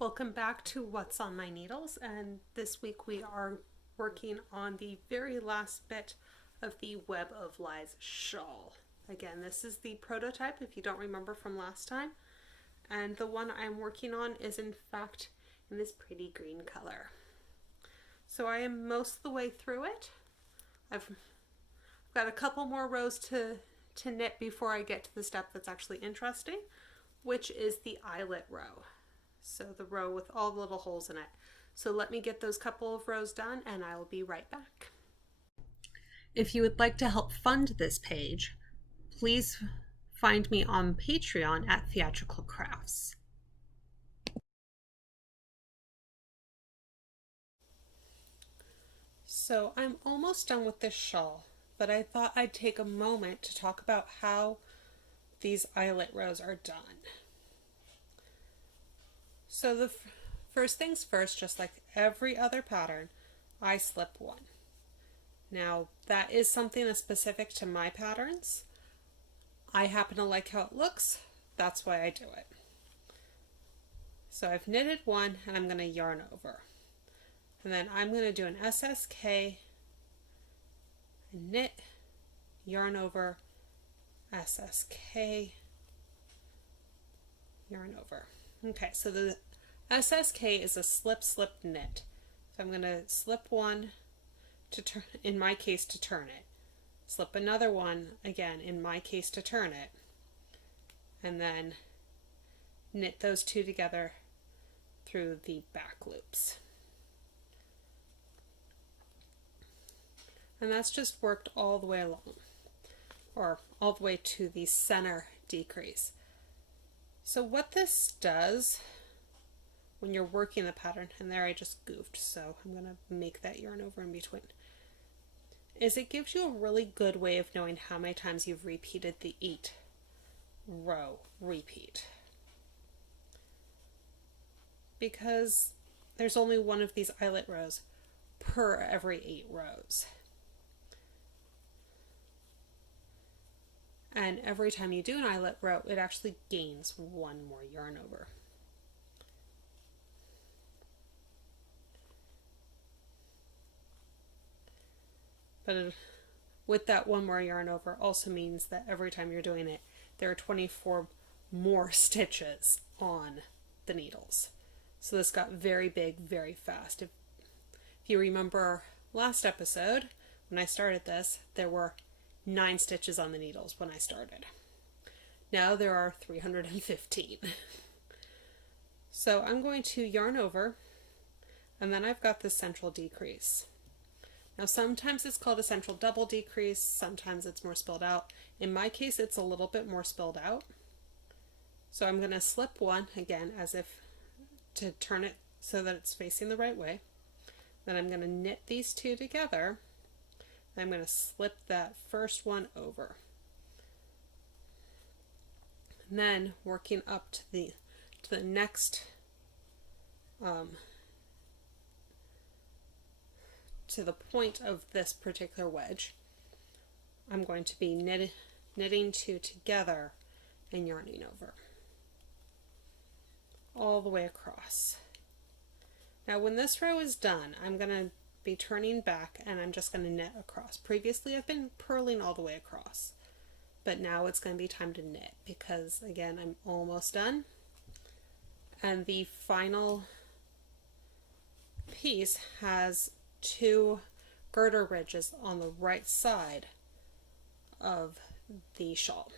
Welcome back to What's on My Needles, and this week we are working on the very last bit of the Web of Lies shawl. Again, this is the prototype if you don't remember from last time, and the one I'm working on is in fact in this pretty green color. So I am most of the way through it. I've got a couple more rows to knit before I get to the step that's actually interesting, which is the eyelet row. So the row with all the little holes in it. So let me get those couple of rows done and I will be right back. If you would like to help fund this page, please find me on Patreon at Theatrical Crafts. So I'm almost done with this shawl, but I thought I'd take a moment to talk about how these eyelet rows are done. So the first things first, just like every other pattern, I slip one. Now that is something that's specific to my patterns. I happen to like how it looks, that's why I do it. So I've knitted one and I'm going to yarn over. And then I'm going to do an SSK, knit, yarn over, SSK, yarn over. Okay, so the SSK is a slip knit. So I'm going to slip one to turn, in my case to turn it. Slip another one, again, in my case to turn it. And then knit those two together through the back loops. And that's just worked all the way along, or all the way to the center decrease. So what this does when you're working the pattern, and there I just goofed, so I'm going to make that yarn over in between, is it gives you a really good way of knowing how many times you've repeated the 8 row repeat. Because there's only one of these eyelet rows per every 8 rows. And every time you do an eyelet row, it actually gains one more yarn over. But with that one more yarn over also means that every time you're doing it, there are 24 more stitches on the needles. So this got very big very fast. If you remember last episode, when I started this, there were 9 stitches on the needles when I started. Now there are 315. So I'm going to yarn over, and then I've got this central decrease. Now sometimes it's called a central double decrease, sometimes it's more spilled out. In my case it's a little bit more spilled out. So I'm going to slip one, again, as if to turn it so that it's facing the right way. Then I'm going to knit these two together. I'm going to slip that first one over. And then working up to the next to the point of this particular wedge, I'm going to be knitting two together and yarning over all the way across. Now when this row is done, I'm going to be turning back and I'm just going to knit across. Previously I've been purling all the way across, but now it's going to be time to knit because again I'm almost done, and the final piece has 2 girder ridges on the right side of the shawl.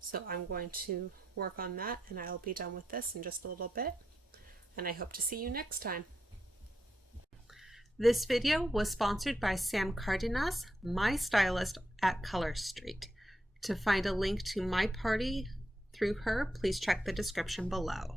So I'm going to work on that and I'll be done with this in just a little bit, and I hope to see you next time. This video was sponsored by Sam Cardenas, my stylist at Color Street. To find a link to my party through her, please check the description below.